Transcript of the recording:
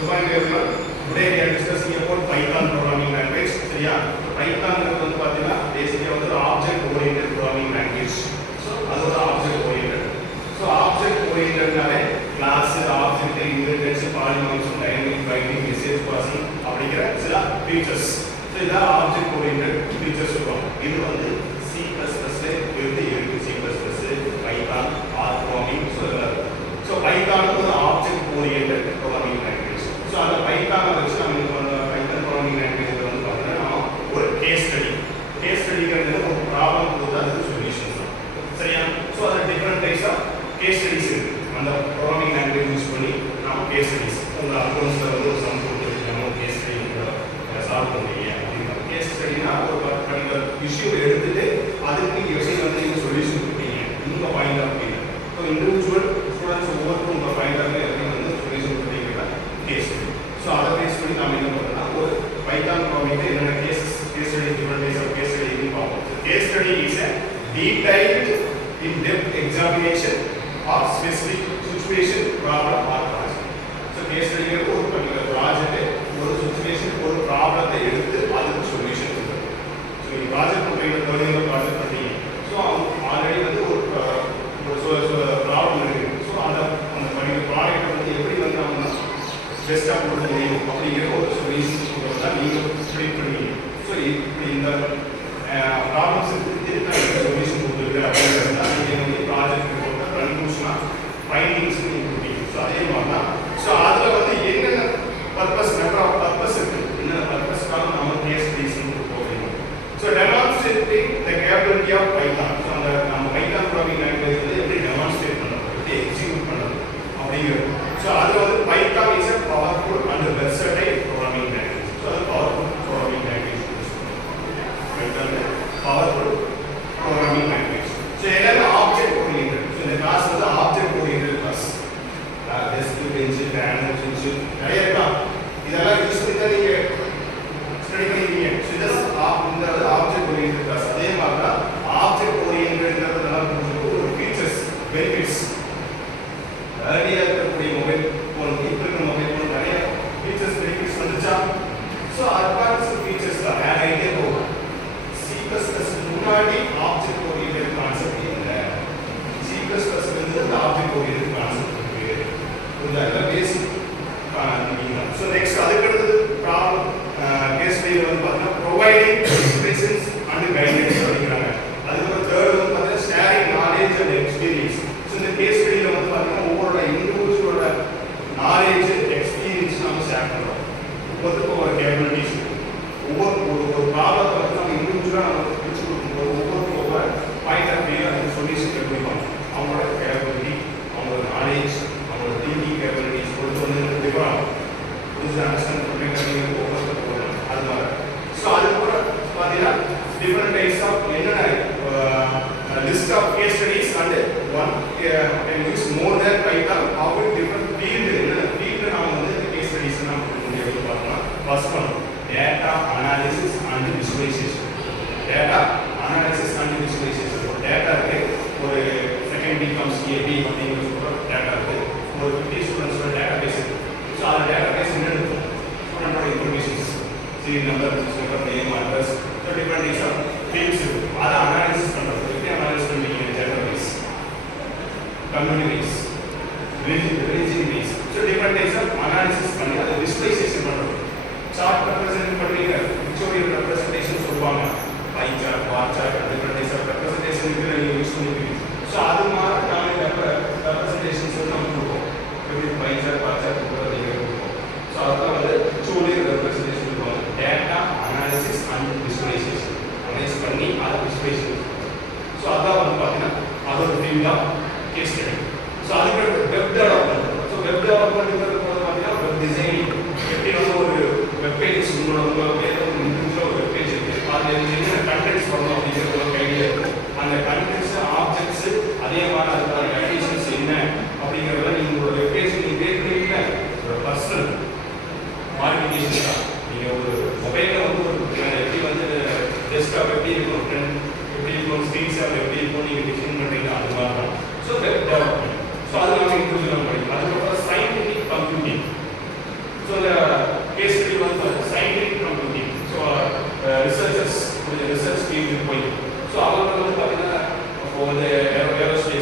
before today we are discussing about Python programming language. சரியா? Python வந்து பாத்தீங்கன்னா basically வந்து object oriented programming language. So அது ஒரு object oriented. So object oriented நாலே class, object, inheritance, polymorphism, dynamic binding, message passing அப்படிங்கற சில features. So இத object oriented features சொல்றோம். இது வந்து C++ ல இருக்கு C++, Python, R programming so Python is an object oriented programming language. So அந்த Python வச்சு நம்ம Python programming language வந்து பார்த்தீங்கன்னா ஒரு case study ஒரு problem கொடுத்து அதுக்கு சொல்யூஷன்ஸ் தான். சரியா? So அது different types of case studies இருக்கு. அந்த programming language யூஸ் பண்ணி நாம case studies உங்க அக்கவுண்ட்ஸ்ல வந்து ஒரு சம் கொடுத்து நம்ம case study சால்வ் பண்ணுவீங்க அப்படினா case studyனா ஒரு பர்టిక్యులர் இஷ்யூ எடுத்துட்டு அதுக்கு எப்படி வந்து நீங்க சொல்யூஷன் கொடுப்பீங்க இந்த point of view. So individual students ஒவ்வொருத்தரும் உங்க பாயிண்ட் ஆஃப் வியூ எப்படி வந்து சொல்யூஷன் கொடுப்பீங்க case study. So அதை பேஸ் பண்ணி நாம என்ன பண்றோம்னா ஒரு Python programming என்னென்ன case study different types of case study ன்னு பார்ப்போம். So case study is a detailed in-depth examination of specific situation, problem or project. So case study ஒரு particular project ஒரு situation ஒரு ப்ராப்ளத்தை எடுத்து அதுக்கு சொல்யூஷன் கொடுக்குறது. ஸோ இந்த ப்ராஜெக்ட் பண்ணுறீங்க ப்ராஜெக்ட் பண்ணுறீங்க. ஸோ ஆல்ரெடி வந்து ஒரு ப்ராப்ளம் இருக்குது. ஸோ அந்த particular ப்ராடக்ட் வந்து எப்படி வந்து நம்ம பெஸ்ட்டாக கொடுக்க முடியும் அப்படிங்கிற ஒரு சொல்யூஷன் கொடுக்குறது தான் நீங்கள் ட்ரீட் பண்ணுவீங்க. ஸோ இப்படி இந்த ப்ராப்ளம்ஸுக்கு இதுக்கு சொல்யூஷன் கொடுக்குறது அப்படிங்கிறது தான் நீங்கள் வந்து ப்ராஜெக்ட் கன்க்ளூஷனாக ஃபைண்டிங்ஸ் நீங்கள் கொடுப்பீங்க. ஸோ அதே மாதிரி தான். ஸோ அதில் வந்து என்னென்ன பர்பஸ் நம்பர் ஆஃப் பர்பஸ் இருக்கு. என்னென்ன பர்பஸ்க்காக நம்ம கேஸ் ஸ்டடீஸ் போகிறோம். So demonstrating the capability of Python. So அந்த நம்ம பைத்தான் ப்ரோக்ராமிங் லாங்குவேஜ் வந்து எப்படி டெமான்ஸ்ட்ரேட் பண்ணுறது, எப்படி எக்ஸிக்யூட் பண்ணுறது அப்படிங்கிறது. ஸோ அதில் வந்து Python is a powerful and versatile programming language. So அது powerful programming language. Python powerful programming language. So எல்லாமே ஆப்ஜெக்ட் ஓரியன்டட். ஸோ இந்த கிளாஸ் வந்து object oriented class. Desk, bench, banner, bench நிறைய இருக்கா. இதெல்லாம் யூஸ் பண்ணி தான் நீங்க ஸ்டடி பண்ணிருக்கீங்க. ஸோ இந்த ஆப்ஜெக்ட் ஓரியன்டட் கிளாஸ். அதே மாதிரி தான் ஆப்ஜெக்ட் ஓரியன்டட்ங்கிறதுனால ஒரு ஃபீச்சர்ஸ், பெனிஃபிட்ஸ் நிறைய இருக்கக்கூடிய மொபைல் ஃபோன், இப்போ இருக்கிற மொபைல் ஃபோன் நிறைய ஃபீச்சர்ஸ், பெனிஃபிட்ஸ் வந்துச்சா. ஸோ அட்வான்ஸ்டு ஃபீச்சர்ஸ் தான் வேற ஐடியா போகும். C++ முன்னாடி ஆப்ஜெக்ட் ஓரியன்டட் கான்செப்ட் இல்லை. C++ வந்து ஆப்ஜெக்ட் ஓரியன்டட் கான்செப்ட் இதெல்லாம் பேசிக் ஸோ நெக்ஸ்ட் அதுக்கு அடுத்தது ப்ராப்ளம் கேஸ் ஸ்டடியில் வந்து பார்த்தீங்கன்னா ப்ரொவைடிங் எக்ஸ்பிரஷன்ஸ் அண்ட் கைடன்ஸ் அப்படிங்கிறாங்க. அதுக்கப்புறம் தேர்ட் வந்து பார்த்தீங்கன்னா sharing knowledge and experience. So இந்த கேஸ் ஸ்டடியில் வந்து பார்த்தீங்கன்னா ஒவ்வொரு இண்டிவிஜுவலோட நாலேஜ் எக்ஸ்பீரியன்ஸ் நம்ம ஷேர் பண்ணுறோம். ஒவ்வொருத்துக்கும் ஒவ்வொரு கேபிலிட்டிஸ் ஒரு ப்ராப்ளத்தை வந்து நம்ம இண்டிவிஜுவலாக நம்ம பிரிச்சு கொடுக்கும்போது ஒவ்வொருத்தரும் ஒவ்வொரு பாயிண்ட் ஆஃப் வியூ அந்த சொல்யூஷன் கொடுப்பாங்க. அவங்களோட கேபிலிட்டி, அவங்களோட நாலேஜ், thinking capabilities பொறுத்து வந்து டிஃபர் ஆகும். புதுசு அண்டர்ஸ்டாண்ட் பண்ணுறீங்க ஒவ்வொருத்தர் போகணும் அது மாதிரி. ஸோ அது கூட பார்த்தீங்கன்னா டிஃப்ரெண்ட் டைப்ஸ் ஆஃப் என்னென்ன list of case studies and one can use more than Python of different field. என்னென்ன ஃபீல்டு நாம் வந்து கேஸ் ஸ்டடீஸ் நம்ம கொடுக்க முடியும் பார்த்தோம்னா first one data analysis and visualisation. Data analysis and visualisation. ஒரு டேட்டா இருக்கு, ஒரு செகண்ட் பிகம்ஸ் ஏபி அப்படிங்கிற சொல்கிற டேட்டா இருக்கு. ஒரு 50 ஸ்டூடெண்ட்ஸோட டேட்டா பேஸ் இருக்கு. ஸோ அந்த டேட்டா பேஸ் என்ன இருக்கும்? ஸ்டூடெண்டோட informations, serial number, name, address, so different types of fields இருக்கு. அதை அனாலிசிஸ் பண்ணுறது. எப்படி அனாலிசிஸ் பண்ணுவீங்க? Data base, community base, religion base. So different types of analysis பண்ணி அதை விசுவலைசேஷன் பண்ணுறது. சார்ட் ரெப்ரசென்ட் பண்ணுறீங்க, பிக்சோரியல் ரெப்ரசன்டேஷன் சொல்லுவாங்க. Pie chart, bar chart, different types of ரெப்ரசன்டேஷனுக்கு நீங்கள் யூஸ் பண்ணிக்கிறீங்க. ஸோ அது மாதிரி நாங்கள் ரெப்ரசன்டேஷன்ஸ் வந்து நம்ம கொடுப்போம். எப்படி பை சார்ட், பார் சார்ட் கொடுக்குறது கொடுப்போம். ஸோ அதெல்லாம் வந்து பிக்சோரியல் ரெப்ரசன்டேஷன் சொல்லுவாங்க. Data analysis and visualisation. Analyse பண்ணி அதை விசுவலைசேஷன். ஸோ அதான் வந்து பார்த்தீங்கன்னா அது ஒரு field of case study. So அதுக்கு வெப் டெவலப்மெண்ட். ஸோ வெப் டெவலப்மெண்ட்ங்கிறது பார்த்தீங்கன்னா வெப் டிசைனிங். எப்படி வந்து ஒரு வெப்பேஜ் உங்களோட ஒரு வெப்பேஜ் இருக்குது, அதில் என்னென்ன கண்டென்ட்ஸ் பண்ணணும் அப்படிங்கிற ஒரு ஐடியா இருக்கும். அந்த கண்டென்ட்ஸ், ஆப்ஜெக்ட்ஸ், அதே மாதிரி அதுக்கான கண்டிஷன்ஸ் என்ன அப்படிங்கிறத நீங்கள் உங்களோட வெப்பேஜ் நீங்கள் கிரியேட் பண்ணுவீங்க. ஒரு பர்சனல் மாடிஃபிகேஷன் தான். நீங்கள் ஒரு மொபைலில் வந்து ஒரு எப்படி வந்து டெஸ்க்டாப் எப்படி இருக்கும், எப்படி இருக்கும், ஸ்க்ரீன் ஷாட் எப்படி இருக்கும் நீங்கள் டிசைன் பண்ணுறீங்க அது மாதிரி தான். So web development. ஸோ அது நம்ம இன்க்ளூசிவ் படிக்கும். அதுக்கப்புறம் சயின்டிஃபிக் கம்ப்யூட்டிங். ஸோ போய் ஸோ அவங்க வந்து பார்த்தீங்கன்னா இப்போ வந்து